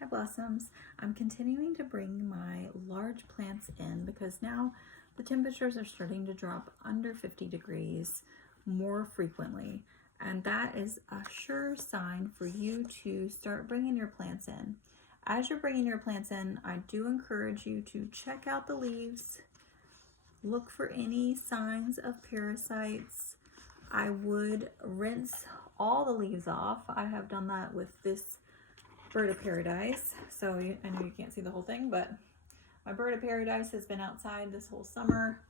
Hi Blossoms. I'm continuing to bring my large plants in because now the temperatures are starting to drop under 50 degrees more frequently. And that is a sure sign for you to start bringing your plants in. As you're bringing your plants in, I do encourage you to check out the leaves, look for any signs of parasites. I would rinse all the leaves off. I have done that with this bird of paradise. So I know you can't see the whole thing, but my bird of paradise has been outside this whole summer,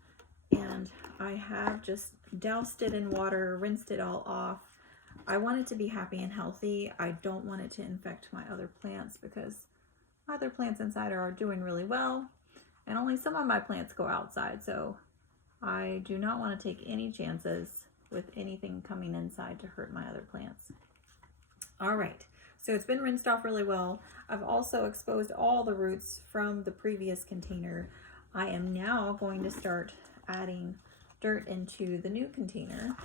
and I have just doused it in water, rinsed it all off. I want it to be happy and healthy. I don't want it to infect my other plants because my other plants inside are doing really well, and only some of my plants go outside. So I do not want to take any chances with anything coming inside to hurt my other plants. All right, so it's been rinsed off really well. I've also exposed all the roots from the previous container. I am now going to start adding dirt into the new container.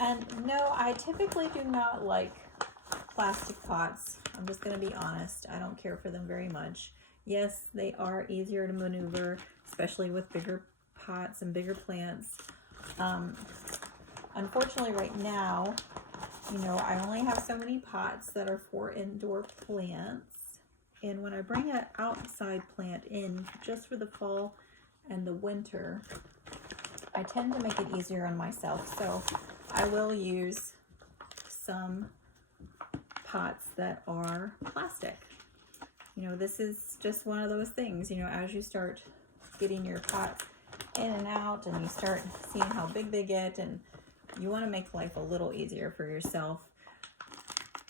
And no, I typically do not like plastic pots. I'm just going to be honest. I don't care for them very much. Yes, they are easier to maneuver, especially with bigger pots and bigger plants. Unfortunately, right now, I only have so many pots that are for indoor plants. And when I bring an outside plant in just for the fall and the winter, I tend to make it easier on myself. So I will use some pots that are plastic. This is just one of those things, as you start getting your pots in and out and you start seeing how big they get, and you want to make life a little easier for yourself.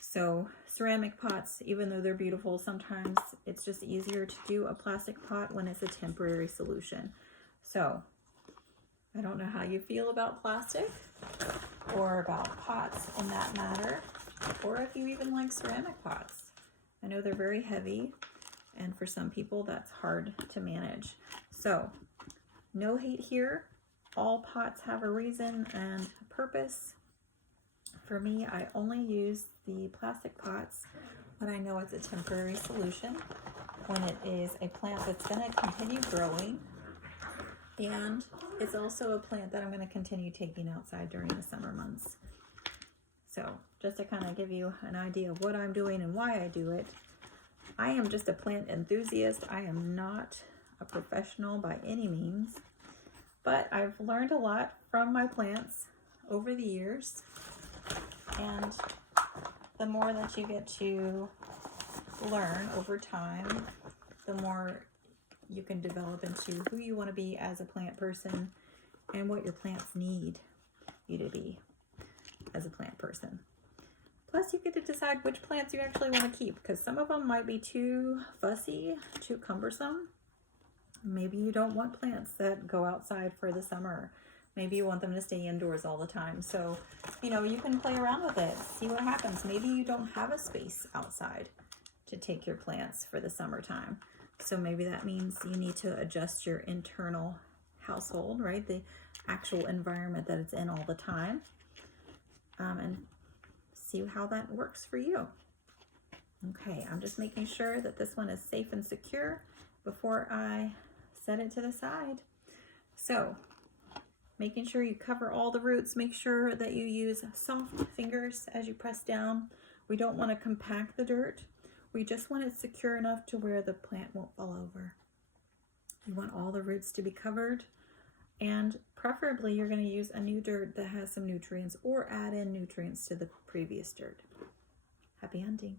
So ceramic pots, even though they're beautiful, sometimes it's just easier to do a plastic pot when it's a temporary solution. So I don't know how you feel about plastic or about pots in that matter, or if you even like ceramic pots. I know they're very heavy, and for some people that's hard to manage. So no hate here. All pots have a reason and a purpose. For me, I only use the plastic pots when I know it's a temporary solution, when it is a plant that's going to continue growing, and it's also a plant that I'm going to continue taking outside during the summer months. So just to kind of give you an idea of what I'm doing and why I do it, I am just a plant enthusiast. I am not a professional by any means, but I've learned a lot from my plants over the years. And the more that you get to learn over time, the more you can develop into who you want to be as a plant person and what your plants need you to be as a plant person. Plus, you get to decide which plants you actually want to keep, because some of them might be too fussy, too cumbersome. Maybe you don't want plants that go outside for the summer. Maybe you want them to stay indoors all the time. So, you can play around with it, see what happens. Maybe you don't have a space outside to take your plants for the summertime. So maybe that means you need to adjust your internal household, right? The actual environment that it's in all the time. And see how that works for you. Okay, I'm just making sure that this one is safe and secure before I set it to the side. So, making sure you cover all the roots, make sure that you use soft fingers as you press down. We don't want to compact the dirt. We just want it secure enough to where the plant won't fall over. You want all the roots to be covered, and preferably you're going to use a new dirt that has some nutrients or add in nutrients to the previous dirt. Happy hunting.